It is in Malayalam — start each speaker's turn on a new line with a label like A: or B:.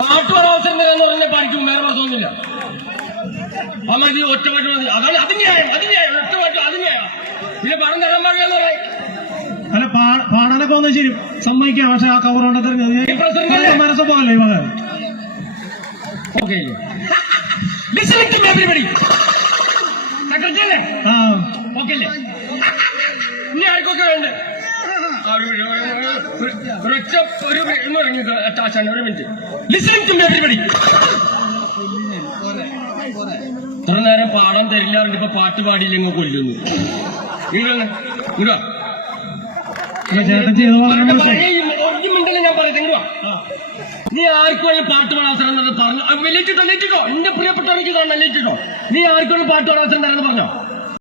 A: പാട്ട് അവസരം എന്ന് പറഞ്ഞ പാടിക്കും വേറെ പ്രശ്നമൊന്നുമില്ല അമ്മയ്ക്ക് ഒറ്റപ്പാട്ട് മതി. അതാണ് അത് ന്യായം അത് ന്യായം ഒറ്റപ്പാട്ട് അത് ന്യായം പിന്നെ പറഞ്ഞ തരാൻ പാടില്ലെന്ന് പറയാം.
B: അല്ല പാടാനൊക്കെ വന്നാൽ ശരി സമ്മതിക്കാം പക്ഷെ ആ കവർ സ്വഭാവമല്ലേ ഈ മകൻ
A: ഓക്കെ സെക്രട്ടറി
B: ആ.
A: ഓക്കെ അല്ലേ ഇനി ആർക്കൊക്കെ വേണ്ട? ഒരു മിനിറ്റ്, ടു എവരിബഡി ഇത്ര നേരം പാടാൻ തരില്ല ഇപ്പൊ പാട്ട് പാടിയില്ലെങ്കിൽ കൊല്ലുന്നു. ഇങ്ങനെ ഇങ്ങോട്ടാ ഞാൻ പറയുന്നത്. നീ ആർക്കും പാട്ട് പാടാൻ അവസരം വെല്ലിച്ചിട്ടോ നെറ്റിട്ടോ എന്റെ പ്രിയപ്പെട്ടവർക്ക് കാണാൻ നെറ്റിട്ടോ നീ ആർക്കൊരു പാട്ട് പാടാൻ അവസരം പറഞ്ഞോ?